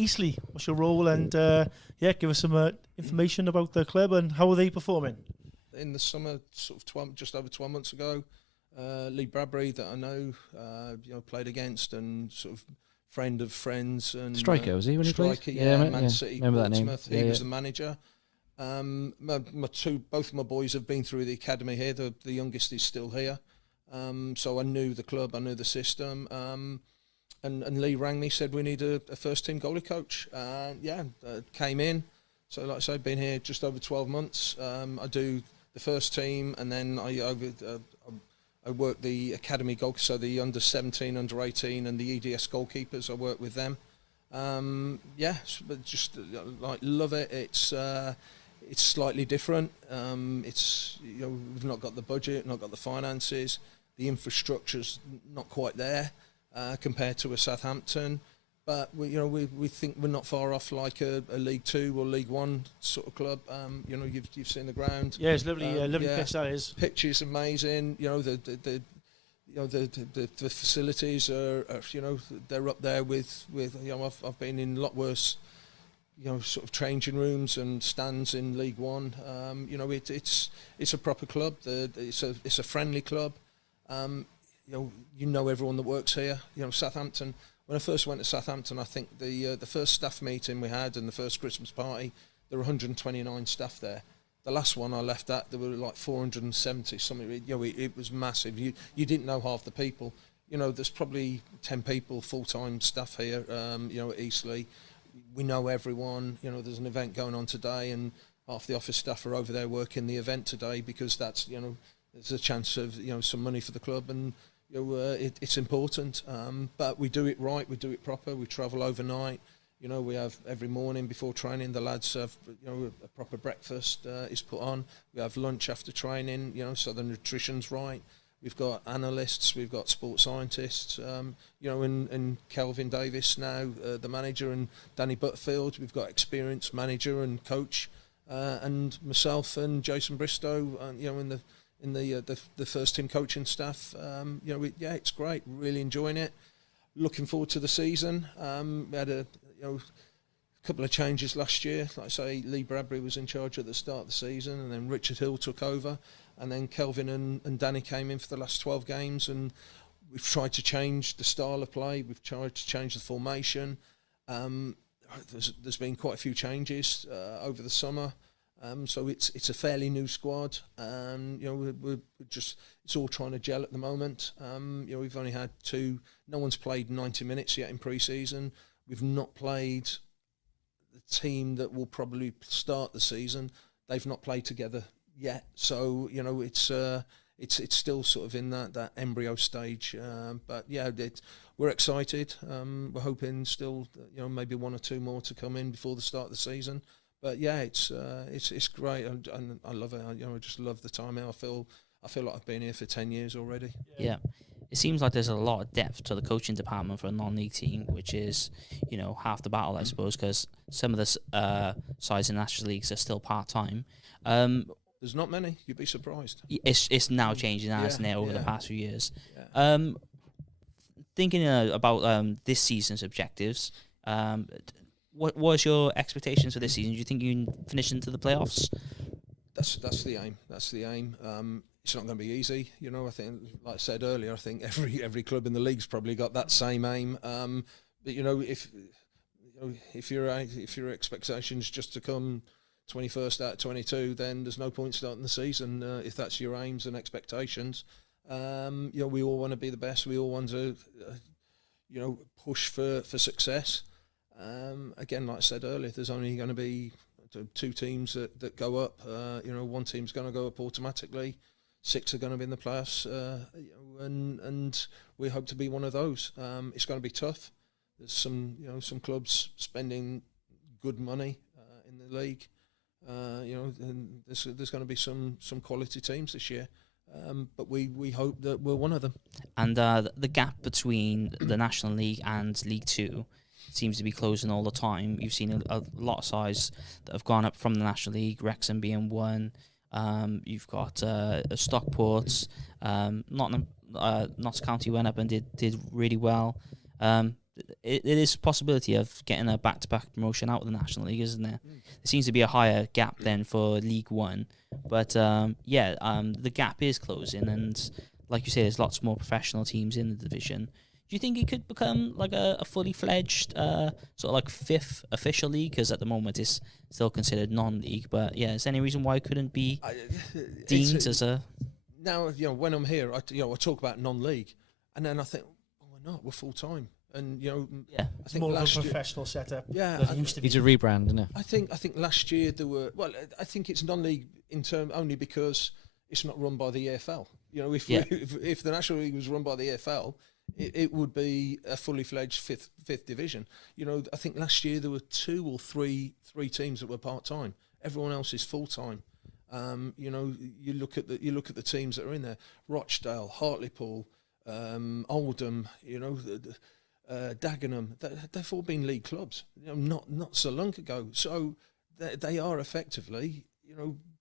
Eastleigh, what's your role? And give us some information about the club and how are they performing? In the summer, sort of just over 12 months ago, Lee Bradbury, that I know, played against, and sort of friend of friends, and striker was he when he played? Man City, remember that name. He was the manager. Both of my boys have been through the academy here. The youngest is still here, so I knew the club, I knew the system. And Lee rang me, said we need a first team goalie coach. Came in. So like I say, been here just over 12 months. I do the first team, and then I work the academy goal, so the under 17, under 18, and the EDS goalkeepers. I work with them. But just love it. It's slightly different. We've not got the budget, not got the finances. The infrastructure's not quite there compared to a Southampton. But we think we're not far off like a League Two or League One sort of club. You've seen the ground. Yeah, it's lovely. Lovely pitch that is. Pitch is amazing. The facilities are they're up there with I've been in a lot worse sort of changing rooms and stands in League One. It's a proper club. It's a friendly club. Everyone that works here. Southampton. When I first went to Southampton, I think the first staff meeting we had and the first Christmas party, there were 129 staff there. The last one I left at, there were like 470 something. It was massive. You didn't know half the people. There's probably 10 people full-time staff here. At Eastleigh, we know everyone. There's an event going on today, and half the office staff are over there working the event today because that's there's a chance of some money for the club, and it's important. But we do it right. We do it proper. We travel overnight. We have every morning before training, the lads have a proper breakfast is put on. We have lunch after training. So the nutrition's right. We've got analysts, we've got sports scientists, and Kelvin Davis now, the manager, and Danny Butterfield. We've got experienced manager and coach, and myself and Jason Bristow, in the first team coaching staff. It's great. Really enjoying it. Looking forward to the season. We had a couple of changes last year. Like I say, Lee Bradbury was in charge at the start of the season, and then Richard Hill took over. And then Kelvin and Danny came in for the last 12 games, and we've tried to change the style of play. We've tried to change the formation. There's been quite a few changes over the summer, so it's a fairly new squad. We're just, it's all trying to gel at the moment. We've only had no one's played 90 minutes yet in pre-season. We've not played the team that will probably start the season. They've not played together yet, so it's still sort of in that embryo stage. But yeah, we're excited. We're hoping still maybe one or two more to come in before the start of the season. But yeah, it's great, and I love it. I just love the time here. I feel like I've been here for 10 years already. Yeah. It seems like there's a lot of depth to the coaching department for a non-league team, which is, half the battle, I suppose, because some of the sides in National Leagues are still part-time. There's not many. You'd be surprised. It's now changing, hasn't it, over the past few years. Yeah. Thinking about this season's objectives, what was your expectations for this season? Do you think you can finish into the playoffs? That's the aim. That's the aim. It's not going to be easy. I think, like I said earlier, I think every club in the league's probably got that same aim. But if your expectations just to come 21st out of 22, then there's no point starting the season if that's your aims and expectations. We all want to be the best. We all want to, push for success. Again, like I said earlier, there's only going to be two teams that go up. One team's going to go up automatically. 6 are going to be in the playoffs, and we hope to be one of those. It's going to be tough. There's some clubs spending good money in the league. And there's going to be some quality teams this year, but we hope that we're one of them. And the gap between the National League and League Two seems to be closing all the time. You've seen a lot of sides that have gone up from the National League, Wrexham being one. You've got Stockport, Notts County went up and did really well. it is a possibility of getting a back-to-back promotion out of the National League, isn't there? There seems to be a higher gap then for League One, but the gap is closing, and like you say, there's lots more professional teams in the division. Do you think it could become like a fully fledged sort of like 5th official league? Because at the moment it's still considered non-league, but yeah, is there any reason why it couldn't be deemed as a? Now, when I'm here, I talk about non-league, and then I think, oh, we're not, we're full time. And I It's think more of a last year, professional setup. Yeah, than it used to be. It's a rebrand, isn't it? I think last year there were. Well, I think it's non-league in term only because it's not run by the EFL. If the National League was run by the EFL, it would be a fully fledged fifth division. I think last year there were 2 or 3 teams that were part time. Everyone else is full time. You look at the teams that are in there: Rochdale, Hartlepool, Oldham. Dagenham. They've all been league clubs. Not so long ago. So they are effectively,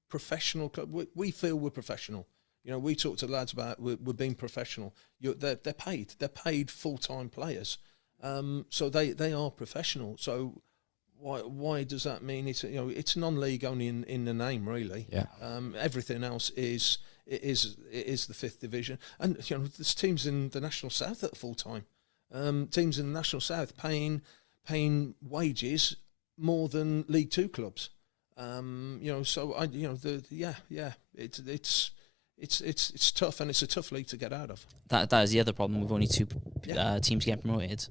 professional club. We feel we're professional. We talk to the lads about we're being professional. They're paid. They're paid full-time players. So they are professional. So why does that mean it's non-league only in the name, really? Yeah. Everything else is the 5th division, and there's teams in the National South that are full-time. Teams in the National South paying wages more than League 2 clubs. It's tough, and it's a tough league to get out of. That is the other problem with only 2 teams getting promoted.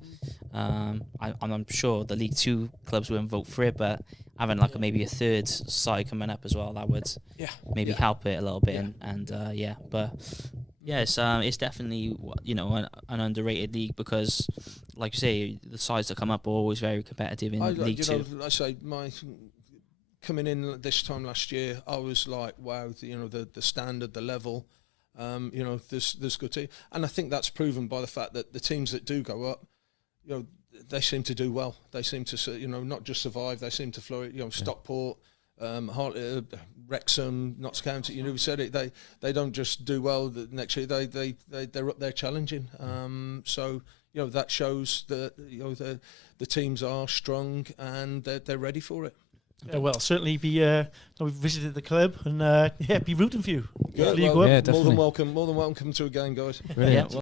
I'm sure the League 2 clubs wouldn't vote for it, but having maybe a 3rd side coming up as well, that would maybe help it a little bit. It's definitely an underrated league because, like you say, the sides that come up are always very competitive in League 2. I say coming in this time last year, I was like, wow, the standard, the level, there's good team, and I think that's proven by the fact that the teams that do go up, they seem to do well. They seem to not just survive, they seem to flourish. Stockport, Wrexham, Notts County. We said it. They don't just do well the next year. They're up there challenging. So that shows that the teams are strong and they're ready for it. Yeah, well, certainly be. We've visited the club and be rooting for you. Good. Hopefully you go up. Yeah, More than welcome to a game, guys. Brilliant. Yeah.